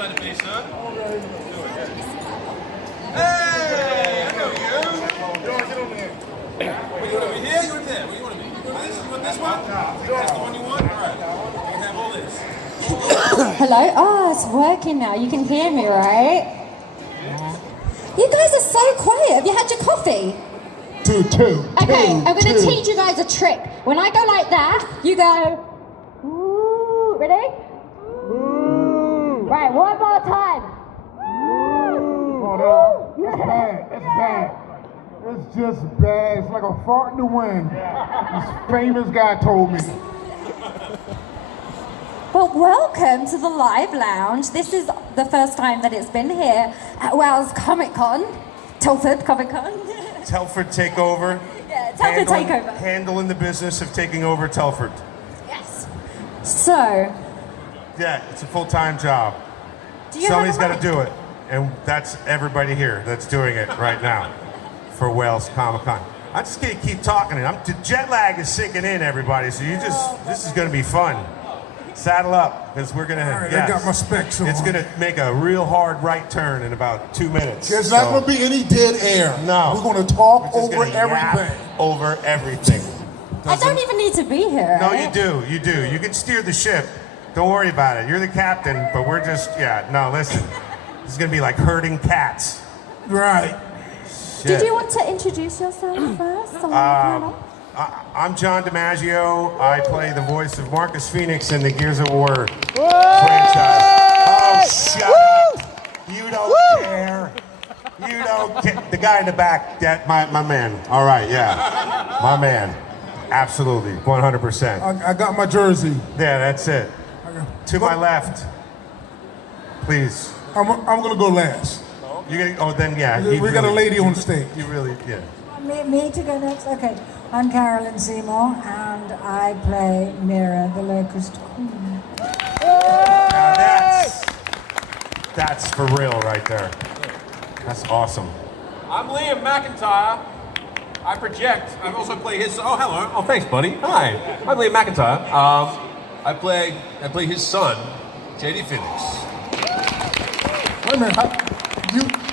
side of the face, sir. Hey, I know you. Get on there. You want to be here? You want there? Where you want to be? You want this? You want this one? That's the one you want? All right. You can have all this. Hello? Oh, it's working now. You can hear me, right? You guys are so quiet. Have you had your coffee? Two. Okay, I'm going to teach you guys a trick. When I go like that, you go, ooh, ready? Ooh. Right, one more time. Oh, that's bad. That's bad. It's just bad. It's like a fart in the wind. This famous guy told me. Well, welcome to the Live Lounge. This is the first time that it's been here at Wales Comic Con, Telford Comic Con. Telford Takeover. Yeah, Telford Takeover. Handling the business of taking over Telford. Yes. So, Yeah, it's a full-time job. do you Somebody's have a got to do it. And that's everybody here that's doing it right now for Wales Comic Con. I'm just going to keep talking. The jet lag is sinking in, everybody. So this is going to be fun. Saddle up, because we're going to All right, I got my specs on. It's going to make a real hard right turn in about 2 minutes. There's not going to be any dead air. No. We're going to talk We're just over gonna yap everything. Over everything. I don't even need to be here, No, right? you do. You can steer the ship. Don't worry about it. You're the captain, but we're just, no, listen. This is going to be like herding cats. Right. Did you want to introduce yourself first on the panel? I'm John DiMaggio. I play the voice of Marcus Phoenix in the Gears of War franchise. Oh, shut up. You don't care. You don't care. The guy in the back, that my man. All right, yeah. My man. Absolutely, 100%. I got my jersey. Yeah, that's it. To my left, please. I'm going to go last. Then yeah. We got a lady on stage. You really, yeah. Me to go next? Okay. I'm Carolyn Seymour, and I play Mira, the Locust Queen. Now that's for real right there. That's awesome. I'm Liam McIntyre. I project. I also play his. Oh, hello. Oh, thanks, buddy. Hi. I'm Liam McIntyre. I play his son, JD Phoenix. Wait a minute.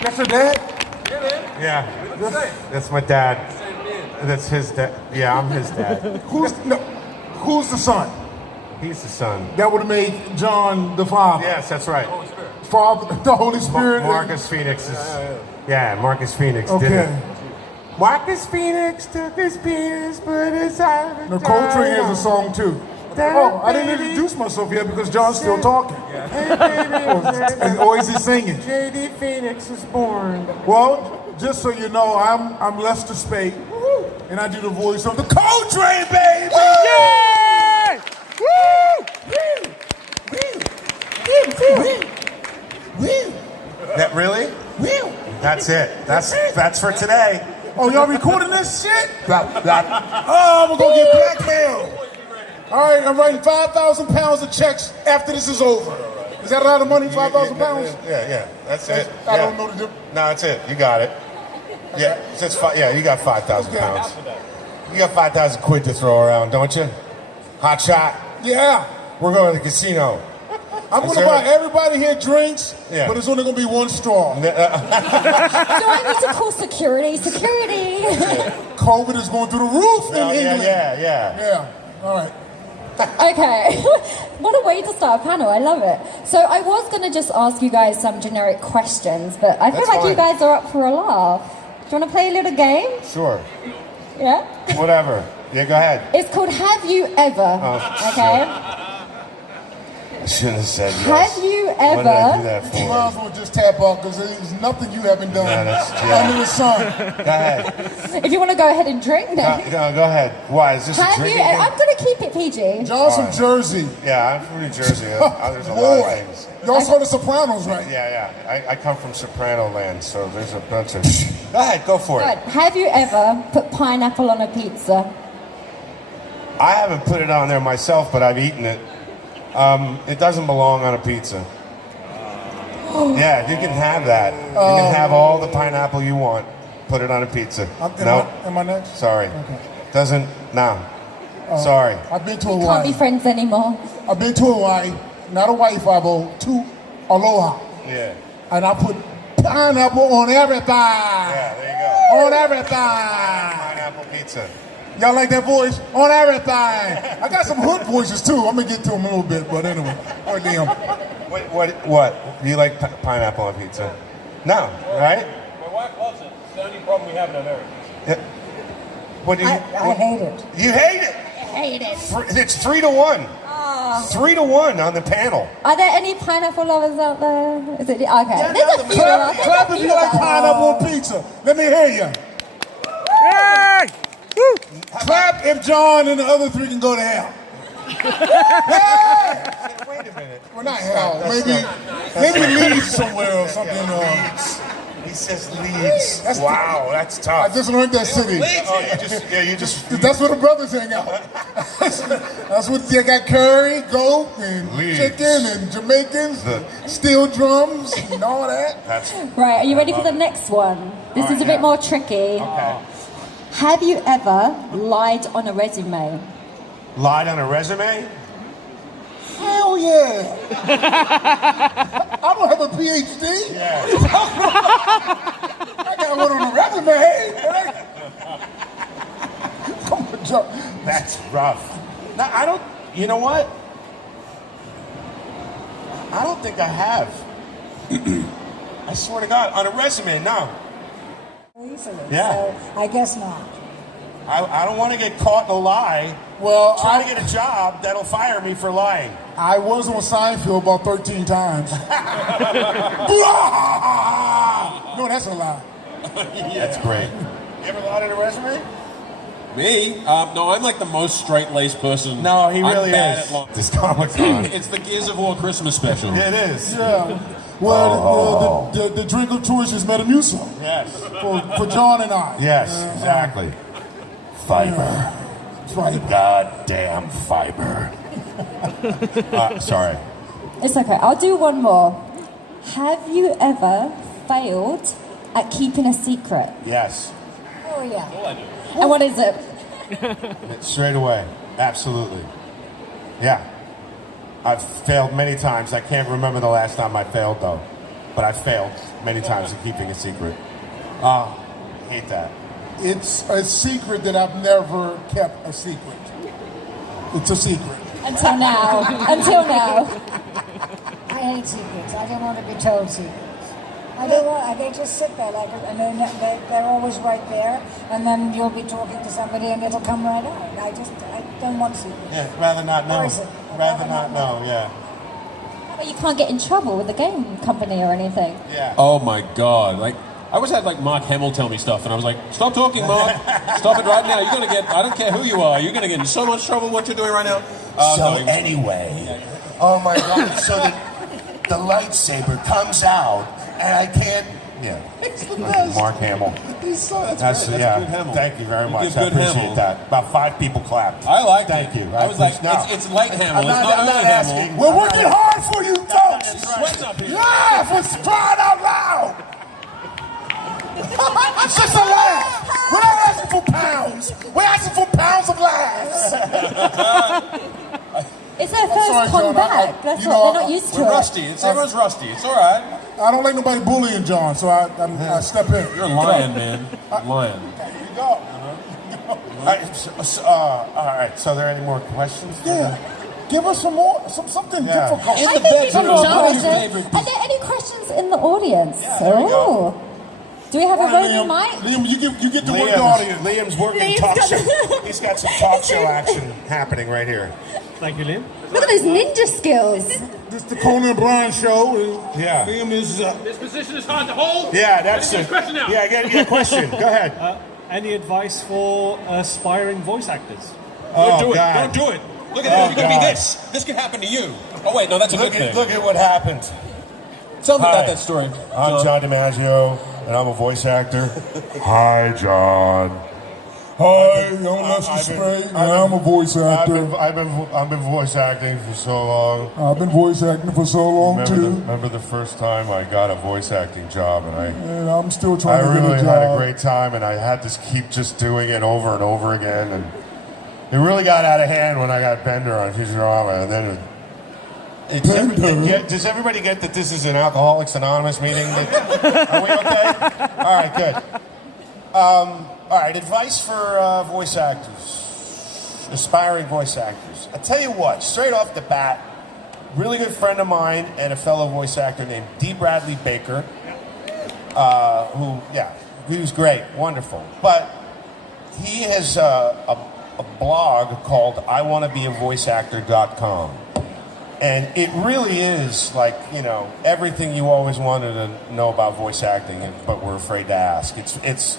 That's your dad? Yeah, man. Yeah. That's my dad. That's his dad. Yeah, I'm his dad. Who's the son? He's the son. That would have made John the father. Yes, that's right. Father, the Holy Spirit. Marcus Phoenix is. Yeah, Marcus Phoenix did Okay. it. Marcus Phoenix took his penis, put his out. The Coltrane has a song too. Oh, I didn't introduce myself yet because John's still talking. Or is he singing? JD Phoenix was born. Well, just so you know, I'm Lester Spade, and I do the voice of the Coltrane, baby! Yeah! Woo! That really? Woo! That's it. That's for today. Oh, y'all recording this shit? Oh, we're gonna get blackmailed. All right, I'm writing 5,000 pounds of checks after this is over. Is that a lot of money, 5,000 pounds? Yeah. That's it. I don't know the difference. No, that's it. You got it. Yeah, you got 5,000 pounds. You got 5,000 quid to throw around, don't you? Hot shot. Yeah. We're going to the casino. I'm going to buy everybody here drinks, Yeah. but it's only going to be one straw. Do I need to call security? Security! COVID is going through the roof in England. Yeah. Yeah. All right. Okay, what a way to start a panel, I love it. So I was going to just ask you guys some generic questions, but I feel That's like fine. you guys are up for a laugh. Do you want to play a little game? Sure. Yeah? Whatever. Yeah, go ahead. It's called Have You Ever, Oh, okay? I shouldn't have said yes. Have you What did I do ever... that You might as for? well just tap out because there's nothing you haven't done Yeah. under the sun. Go ahead. If you want to go ahead and drink Go now. ahead. Why? Is this a Have you... drinking game? I'm going to keep it PG. John's from Jersey. Yeah, I'm from New Jersey. There's a lot of Boy, things. y'all saw The Sopranos, right? Yeah. I come from Soprano land, so there's a bunch of... Go ahead, go for Good. it. Have you ever put pineapple on a pizza? I haven't put it on there myself, but I've eaten it. It doesn't belong on a pizza. Yeah, you can have that. You can have all the pineapple you want. Put it on a pizza. Am I next? Sorry. Okay. Doesn't, no. Sorry. I've been to Can't be Hawaii. friends anymore. I've been to Hawaii. Not a wife, I've two aloha. Yeah. And I put pineapple on everything. Yeah, there you go. On everything. Pineapple pizza. Y'all like that voice? On everything. I got some hood voices too. I'm gonna get to them a little bit, but anyway. Oh damn. What? Do you like pineapple on pizza? No, right? My wife loves it. It's the only problem we have in America. What do you? I hate it. You hate it? Hate it. It's 3-1. 3-1 on the panel. Are there any pineapple lovers out there? Is it okay? There's a few. Clap if you like pineapple on pizza. Let me hear you. Clap if John and the other three can go to hell. Wait a minute. Well, not hell. Maybe Leeds somewhere or something. He says Leeds. Wow, that's I tough. just learned that city. You just. That's where the brothers hang out. That's what they got: curry, goat, and Leeds. chicken, and Jamaicans, steel drums, and all that. That's Right, are you ready for the next one? This is a bit more tricky. okay. Have you ever lied on a resume? Lied on a resume? Hell yeah! I don't have a PhD. Yeah. I got one on the resume. Right? Come on, John. That's rough. No, I don't. You know what? I don't think I have. I swear to God, on a resume, no. Easily. Yeah. So I guess not. I don't want to get caught in a lie. Well, Trying to get a job that'll fire me for lying. I was on Seinfeld about 13 times. No, that's a lie. That's great. You ever lied on a resume? Me? No, I'm like the most straight-laced person. No, he really I'm bad is. At lying. This Comic-Con. It's the Gears of War Christmas special. It is. Yeah. Well, the drink of choice is Metamucil Yes. for John and I. Yes, exactly. Fiber. That's right. Goddamn fiber. Sorry. It's okay, I'll do one more. Have you ever failed at keeping a secret? Yes. Oh yeah. And what is it? Straight away. Absolutely. Yeah. I've failed many times. I can't remember the last time I failed, though. But I failed many times in keeping a secret. Hate that. It's a secret that I've never kept a secret. It's a secret. Until now. Until now. I hate secrets. I don't want to be told secrets. I don't want. They just sit there like, and they're always right there. And then you'll be talking to somebody, and it'll come right out. I don't want secrets. Yeah, rather not know. Poison. Rather not know, yeah. But you can't get in trouble with the game company or anything. Yeah. Oh my God! Like I always had like Mark Hamill tell me stuff, and I was like, "Stop talking, Mark! Stop it right now! You're gonna get. I don't care who you are. You're gonna get in so much trouble. What you're doing right now." Anyway, oh my God! So the lightsaber comes out, and I can't. Yeah. It's the best. Mark Hamill. That's great. That's yeah. good Hamill. Thank you very You much. give I good appreciate Hamill. that. About 5 people clapped. I like Thank it. you. I was like, No. it's light Hamill. I'm It's not not early asking. Hamill. We're working hard for you, folks. Sweats up here. Yeah, for crying out loud. It's just a laugh. We're not asking for pounds. We're asking for pounds of laughs. It's their first sorry, con John, back. That's you what know, they're not used to. We're it. rusty. Everyone's rusty. It's all right. I don't like nobody bullying John, so I step in. You're a lion, man. Lion. There you go. All right. So, are there any more questions? Yeah. Give us some more, something Yeah. difficult. In I the think bedroom. some more What's your questions. favorite Are there any questions in the audience? Oh. Do we have a All right, roving Liam, mic? Liam, you get to work the audience. Liam's working Liam's talk got- show. He's got some talk show action happening right here. Thank you, Liam. Look at those ninja skills. This is the Conan O'Brien show. Yeah. Liam is. This position is hard to hold. Yeah, that's Let me get a question now. Yeah, question. Go ahead. Any advice for aspiring voice actors? Oh, Don't do it. God. Don't do it. Look at this. You could be God. this. This could happen to you. Oh wait, no, that's a good thing. Look at what happened. Tell me Hi. about that story. I'm John DiMaggio, and I'm a voice actor. Hi, John. Hi, I'm Lester Spray, and I'm a voice actor. I've been voice acting for so long. I've been voice acting for so long too, Remember the first time I got a voice acting job, and and I'm still I trying to get really a job. had a great time, and I had to keep just doing it over and over again, and it really got out of hand when I got Bender on Futurama, and then Does everybody get that this is an Alcoholics Anonymous meeting? Are we okay? All right, good. All right, advice for voice actors, aspiring voice actors. I tell you what, straight off the bat, really good friend of mine and a fellow voice actor named D. Bradley Baker, he was great, wonderful. But he has a blog called iwannabeavoiceactor.com. And it really is like, you know, everything you always wanted to know about voice acting, but were afraid to ask. It's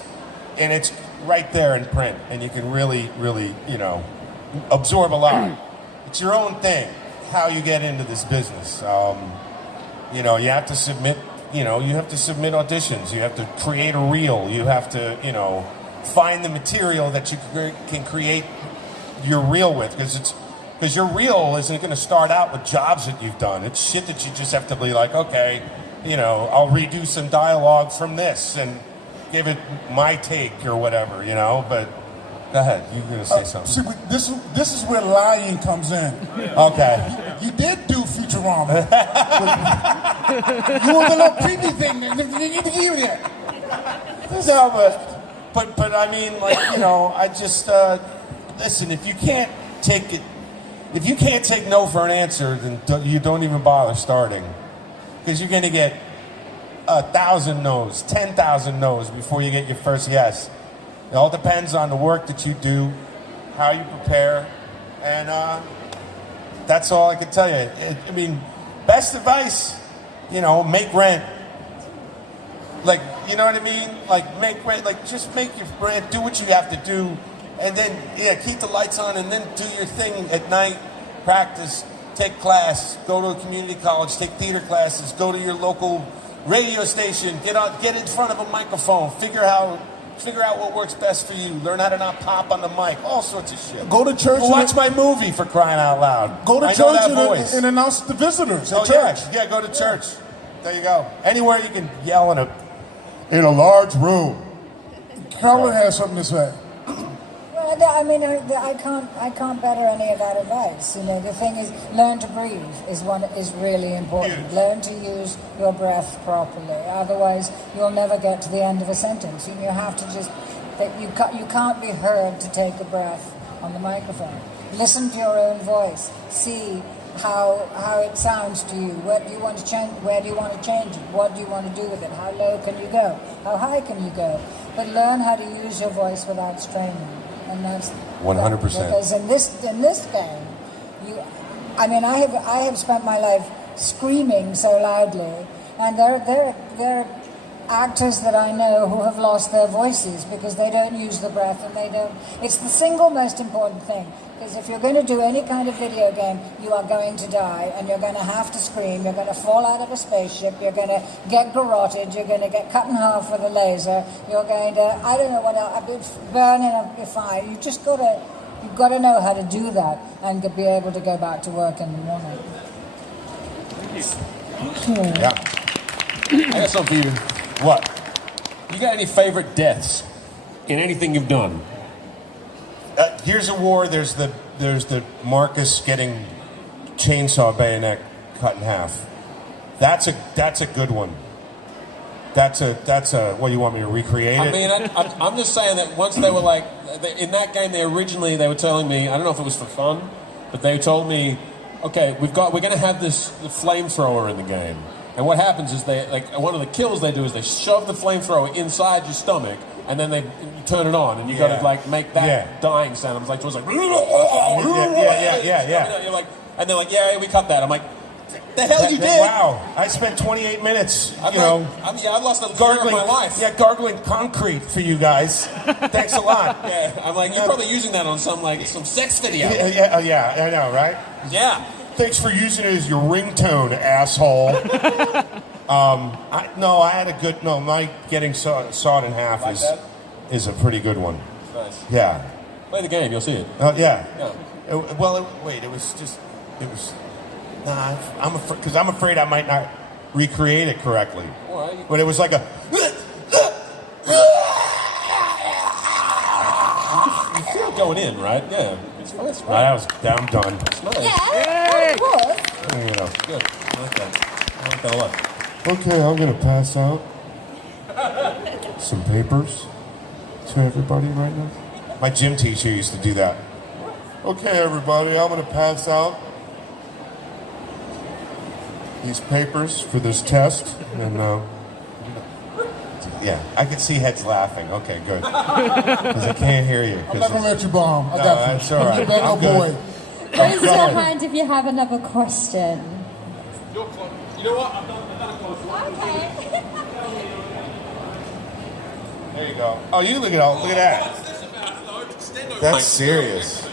right there in print, and you can really, you know, absorb a lot. It's your own thing, how you get into this business. You know, you have to submit, auditions. You have to create a reel. You have to, you know, find the material that you can create your reel with, because your reel isn't going to start out with jobs that you've done. It's shit that you just have to be like, okay, you know, I'll redo some dialogue from this and give it my take or whatever, you know. But go ahead, you're going to say something. See, this is where lying comes in. Okay. You did do Futurama. You were the little creepy thing. Didn't even hear that. No, but I mean, like, you know, I just listen. If you can't take no for an answer, then you don't even bother starting, because you're going to get 1,000 no's, 10,000 no's before you get your first yes. It all depends on the work that you do, how you prepare, and that's all I can tell you. I mean, best advice, you know, make rent. Like, you know what I mean? Like, make rent. Like, just make your rent. Do what you have to do, and then keep the lights on, and then do your thing at night. Practice, take class, go to a community college, take theater classes, go to your local radio station, get in front of a microphone, figure out what works best for you, learn how to not pop on the mic, all sorts of shit. Go to church. Watch my movie, for crying out loud. Go to church and announce the visitors at church. Yeah, go to church. There you go. Anywhere you can yell in a large room. Carolyn has something to say. Well, I mean, I can't better any of that advice. You know, the thing is, learn to breathe is really important. Learn to use your breath properly. Otherwise, you'll never get to the end of a sentence. You have to just, you can't be heard to take a breath on the microphone. Listen to your own voice. See how it sounds to you. What do you want to change? Where do you want to change it? What do you want to do with it? How low can you go? How high can you go? But learn how to use your voice without straining. And that's 100%. Because in this game, I have spent my life screaming so loudly, and there are actors that I know who have lost their voices because they don't use the breath, and they don't. It's the single most important thing, because if you're going to do any kind of video game, you are going to die, and you're going to have to scream. You're going to fall out of a spaceship. You're going to get garroted. You're going to get cut in half with a laser. You're going to, I don't know what else, burn in a fire. You've got to know how to do that and be able to go back to work in the morning. Yeah. I got something for you. What? You got any favorite deaths in anything you've done? Gears of War. There's the Marcus getting chainsaw bayonet cut in half. That's a good one. That's a. What do you want me to recreate it? I mean, I'm just saying that once they were like in that game, they were telling me, I don't know if it was for fun, but they told me, okay, we're going to have the flamethrower in the game. And what happens is one of the kills they do is they shove the flamethrower inside your stomach, and then you turn it on, and you got to make that dying sound. I was like, yeah. You're like, and they're like, yeah, we cut that. I'm like, the hell you did? Wow, I spent 28 minutes. I lost a year of my life. Yeah, gargling concrete for you guys. Thanks a lot. Yeah, I'm like, you're probably using that on some sex video. Yeah, I know, right? Yeah. Thanks for using it as your ringtone, asshole. I had a good. No, my getting sawed in half is a pretty good one. Nice. Yeah. Play the game, you'll see it. Oh yeah. Yeah. It was. Nah, I'm afraid I might not recreate it correctly. Right. But it was like a. You feel going in, right? Yeah. It's nice. I'm done. It's nice. Yeah, it was. You know. Good. I like that. I like that a lot. Okay, I'm gonna pass out some papers to everybody right now. My gym teacher used to do that. Okay, everybody, I'm gonna pass out these papers for this test, and yeah, I can see heads laughing. Okay, good, because I can't hear you. I'm not gonna let you bomb. I No, got you. that's all right. Get back I'm up, good. boy. Raise your hand if you have another question. You're close. You know what? I've done a close one. Okay. There you go. Oh, you look at that. What's this about, though? Extend over. That's serious.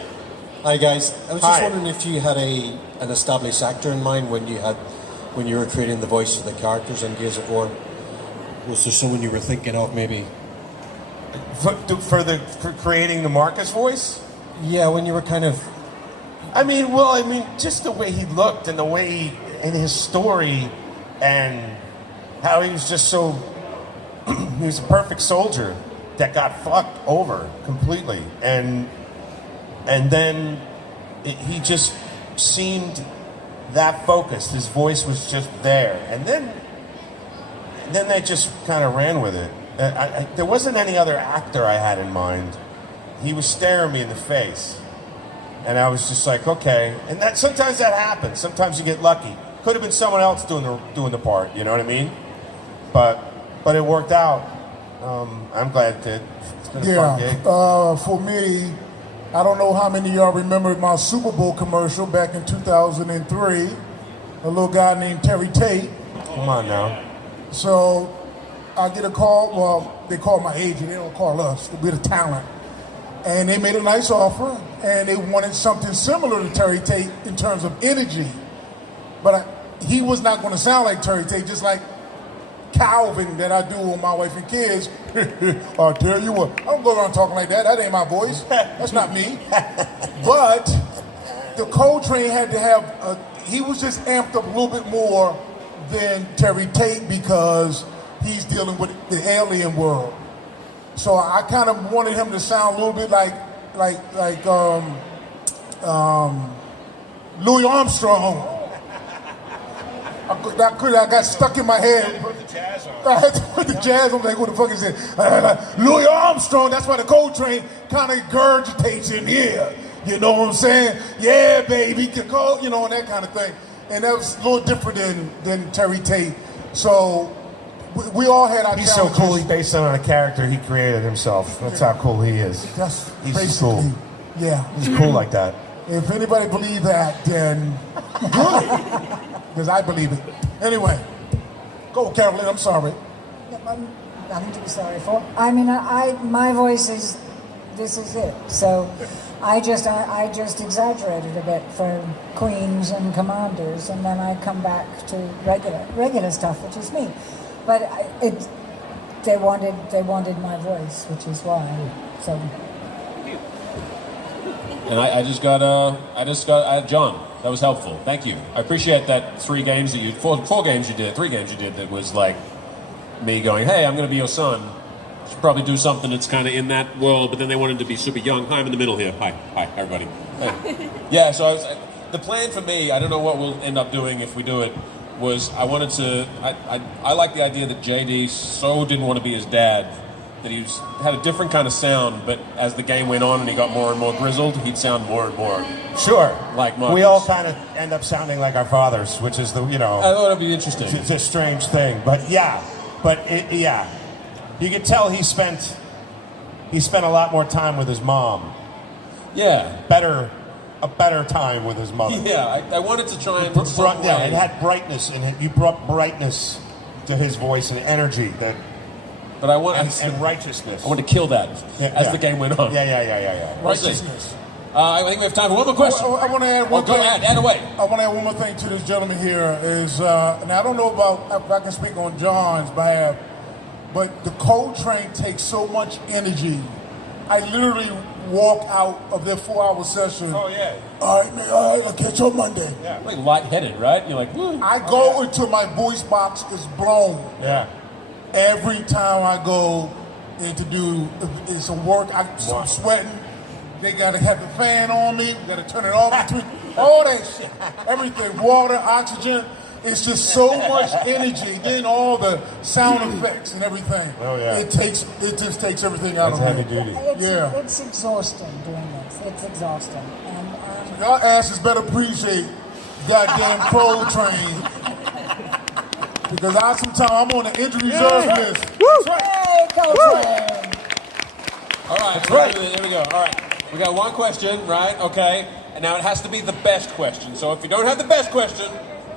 Hi guys, I was Hi. just wondering if you had an established actor in mind when you were creating the voice of the characters in Gears of War. Was there someone you were thinking of maybe? For creating the Marcus voice? Yeah, when you were kind of. I mean, just the way he looked and the way he, and his story, and how he was just so. He was a perfect soldier that got fucked over completely, and then he just seemed that focused. His voice was just there, and then they just kind of ran with it. There wasn't any other actor I had in mind. He was staring me in the face. And I was just like, okay. And that sometimes that happens. Sometimes you get lucky. Could have been someone else doing the part. You know what I mean? But it worked out. I'm glad it did. It's been a fun gig. For me, I don't know how many of y'all remember my Super Bowl commercial back in 2003. A little guy named Terry Tate. Come on now. So I get a call. Well, they call my agent. They don't call us. We're the talent. And they made a nice offer, and they wanted something similar to Terry Tate in terms of energy. But he was not going to sound like Terry Tate, just like Calvin that I do with my wife and kids. I'll tell you what, I don't go around talking like that. That ain't my voice. That's not me. But the Coltrane had to have, he was just amped up a little bit more than Terry Tate because he's dealing with the alien world. So I kind of wanted him to sound a little bit like Louis Armstrong. I got stuck in my head. Put the jazz on. I had to put the jazz on. Like, what the fuck is it? Louis Armstrong. That's why the Coltrane kind of regurgitates in here. You know what I'm saying? Yeah, baby, can go. You know, and that kind of thing. And that was a little different than Terry Tate. So we all had our He's so challenges. cool. He's based on a character he created himself. That's how cool he is. That's He's basically, cool. yeah. He's cool like that. If anybody believe that, then good. Because I believe it. Anyway, go, Carolyn. I'm sorry. Nothing to be sorry for. I mean, my voice is, this is it. So I just exaggerated a bit for Queens and Commanders, and then I come back to regular stuff, which is me. But they wanted my voice, which is why. So. And I just got John. That was helpful. Thank you. I appreciate that 3 games you did that was like me going, hey, I'm going to be your son. Should probably do something that's kind of in that world, but then they wanted to be super young. Hi, I'm in the middle here. Hi, everybody. Hey. Yeah, so the plan for me, I don't know what we'll end up doing if we do it, was I wanted to, I like the idea that JD so didn't want to be his dad that he had a different kind of sound, but as the game went on and he got more and more grizzled, he'd sound more and more Sure. like Marcus. We all kind of end up sounding like our fathers, which is I thought it'd be interesting. It's a strange thing, but yeah, you could tell he spent a lot more time with his mom. Yeah. A better time with his mother. Yeah, I wanted to try and It had brightness in it. You brought brightness to his voice and energy but I want and righteousness. I wanted to kill that as the game went on. Yeah. Righteousness. I think we have time for one more question. I want to add one thing. Add away. I want to add one more thing to this gentleman here. Is now I don't know about if I can speak on John's behalf, but the Coltrane takes so much energy. I literally walk out of their 4-hour session. Oh yeah. All right, man. All right, I'll catch you on Monday. Yeah. Like lightheaded, right? You're like, woo. I go until my voice box is blown. Yeah. Every time I go in to do some work, I'm sweating. They gotta have the fan on me. Gotta turn it off between. all that shit, everything, water, oxygen. It's just so much energy. Then all the sound effects and everything. Oh, yeah. It just takes everything out That's of heavy me. duty. It's exhausting doing this. It's exhausting. And Y'all asses better appreciate goddamn Crow Train. Because I'm on the injury reserve list. That's right. hey, go Train! All right, here we go. All right, we got one question, right? Okay, and now it has to be the best question. So if you don't have the best question,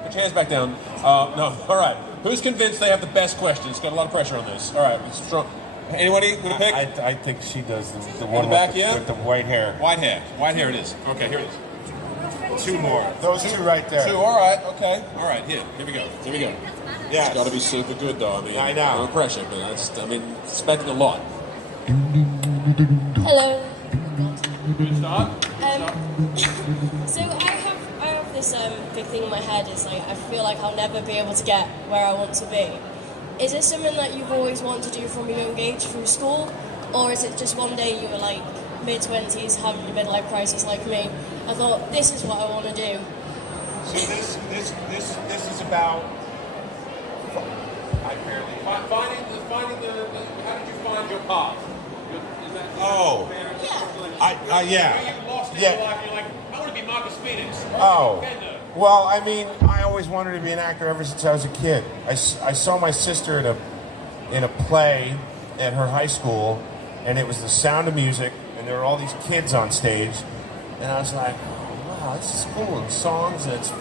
put your hands back down. No, all right. Who's convinced they have the best question? It's got a lot of pressure on this. All right, it's strong. Anybody gonna pick? I think she does the In one the back, with, yeah? with the white hair. White hair. White hair it is. Okay, here it is. Two more. Those two right there. Two, all right, okay. All right, here we go. Here we go. Yes. It's got to be super good, though. I mean, I know. No pressure, but expecting a lot. Hello. Start. So I have this big thing in my head. Is like I feel like I'll never be able to get where I want to be. Is this something that you've always wanted to do from a young age through school, or is it just one day you were like mid-20s having a midlife crisis like me? I thought this is what I want to do. So this is about. Finding the how did you find your path? Oh. Yeah. Yeah. You lost in Yeah. your life. You're like, I want to be Marcus Phoenix. Oh. Well, I mean, I always wanted to be an actor ever since I was a kid. I saw my sister in a play at her high school, and it was The Sound of Music, and there were all these kids on stage, and I was like, oh, wow, this is cool, and songs, and it's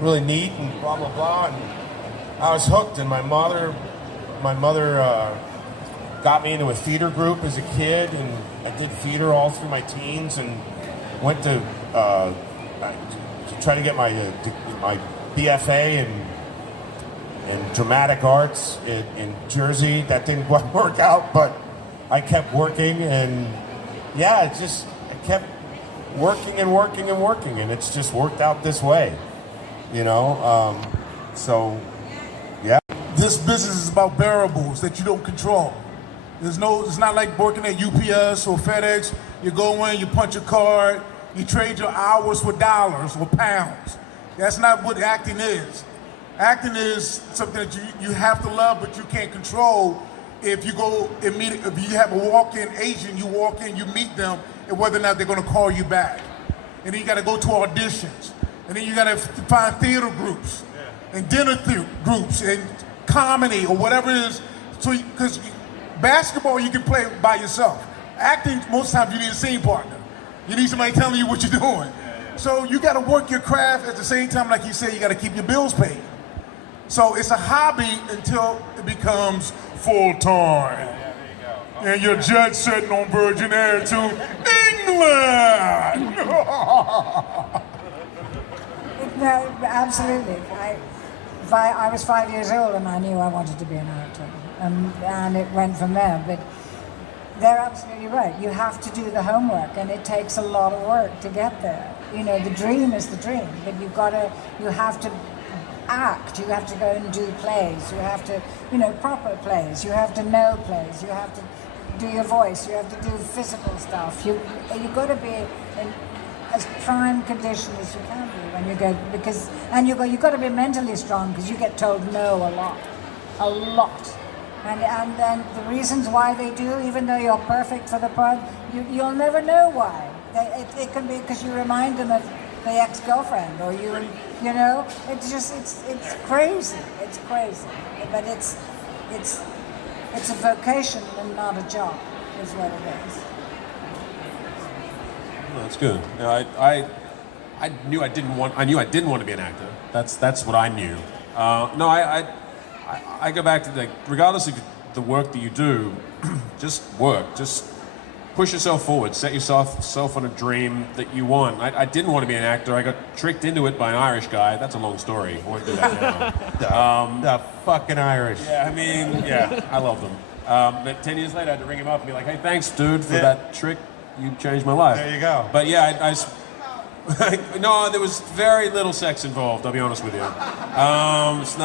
really neat, and blah, blah, blah, and I was hooked, and my mother got me into a theater group as a kid, and I did theater all through my teens, and went to try to get my BFA in dramatic arts in Jersey. That didn't quite work out, but I kept working, and yeah, I kept working and working and working, and it's just worked out this way, so yeah. This business is about variables that you don't control. It's not like working at UPS or FedEx. You go in, you punch a card, you trade your hours for dollars or pounds. That's not what acting is. Acting is something that you have to love, but you can't control. If you have a walk-in Asian, you walk in, you meet them, and whether or not they're going to call you back. And then you got to go to auditions. And then you got to find theater groups and dinner groups and comedy or whatever it is. So, because basketball you can play by yourself. Acting, most times you need a scene partner. You need somebody telling you what you're doing. So you got to work your craft at the same time, like you said, you got to keep your bills paid. So it's a hobby until it becomes full time. And you're jet setting on Virgin Air to England. No, absolutely. I was 5 years old and I knew I wanted to be an actor, and it went from there. But they're absolutely right. You have to do the homework, and it takes a lot of work to get there. The dream is the dream, but you have to act. You have to go and do plays. You have to, proper plays. You have to know plays. You have to do your voice. You have to do physical stuff. You've got to be in as prime condition as you can be when you go, you've got to be mentally strong because you get told no a lot. And then the reasons why they do, even though you're perfect for the part, you'll never know why. It can be because you remind them of the ex-girlfriend, or it's crazy. It's crazy, but it's a vocation and not a job, is what it is. That's good. I knew I didn't want to be an actor. That's what I knew. I go back to regardless of the work that you do, just work. Just push yourself forward. Set yourself on a dream that you want. I didn't want to be an actor. I got tricked into it by an Irish guy. That's a long story. I won't do that now. The fucking Irish. Yeah, I love them. But 10 years later, I had to ring him up and be like, "Hey, thanks, dude, for that trick. You changed my life." There you go. But yeah, no, there was very little sex involved. I'll be honest with you. It's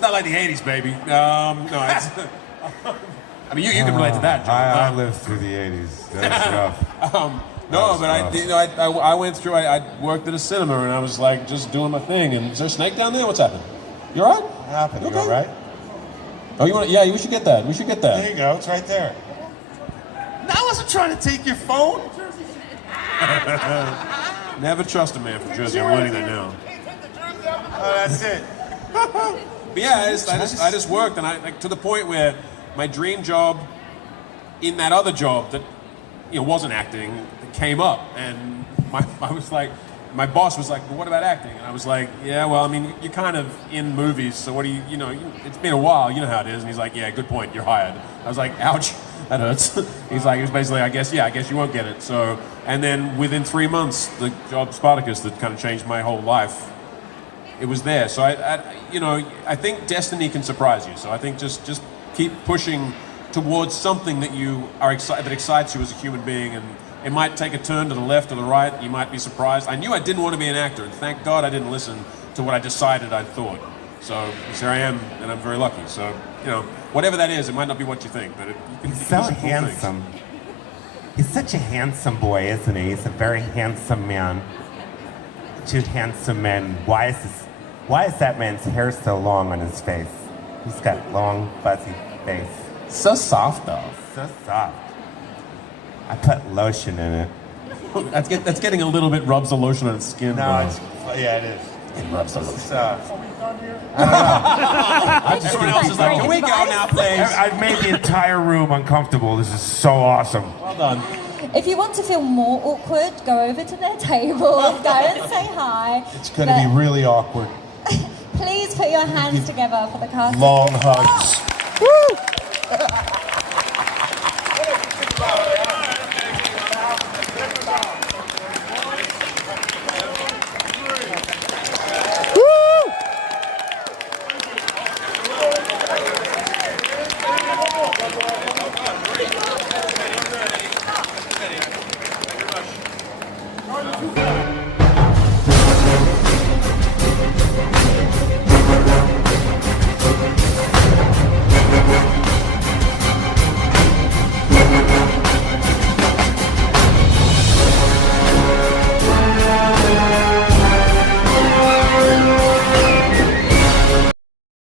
not like the '80s, baby. No, it's. I mean, you can relate to that, John. I lived through the '80s. That's rough. No, but I went through. I worked at a cinema, and I was like just doing my thing. And is there a snake down there? What's happening? You all right? What happened? You Okay. all right? Oh, you want? Yeah, we should get that. We should get that. There you go. It's right there. No, I wasn't trying to take your phone. Never trust a man from Jersey. I'm learning that now. Oh, that's it. But yeah, I just worked, and like to the point where my dream job in that other job that wasn't acting came up, and I was like, my boss was like, well, what about acting? And I was like, yeah, well, I mean, you're kind of in movies, so what do it's been a while, you know how it is. And he's like, yeah, good point, you're hired. I was like, ouch, that hurts. He's like, it was basically, I guess you won't get it. So, and then within 3 months, the job Spartacus that kind of changed my whole life, it was there. So I think destiny can surprise you. So I think just keep pushing towards something that you are that excites you as a human being, and it might take a turn to the left or the right. You might be surprised. I knew I didn't want to be an actor, and thank God I didn't listen to what I decided I thought. So here I am, and I'm very lucky. So whatever that is, it might not be what you think, but He's so handsome. He's such a handsome boy, isn't he? He's a very handsome man. Two handsome men. Why is that man's hair so long on his face? He's got long, fuzzy face. So soft though. So soft. I put lotion in it. That's getting a little bit rubs the lotion on its skin. No, yeah, it is. It rubs the lotion. Everyone else is like, can we go now, please? I've made the entire room uncomfortable. This is so awesome. Well done. If you want to feel more awkward, go over to their table, go and say hi. It's going to be really awkward. Please put your hands together for the cast. Long hugs. Woo!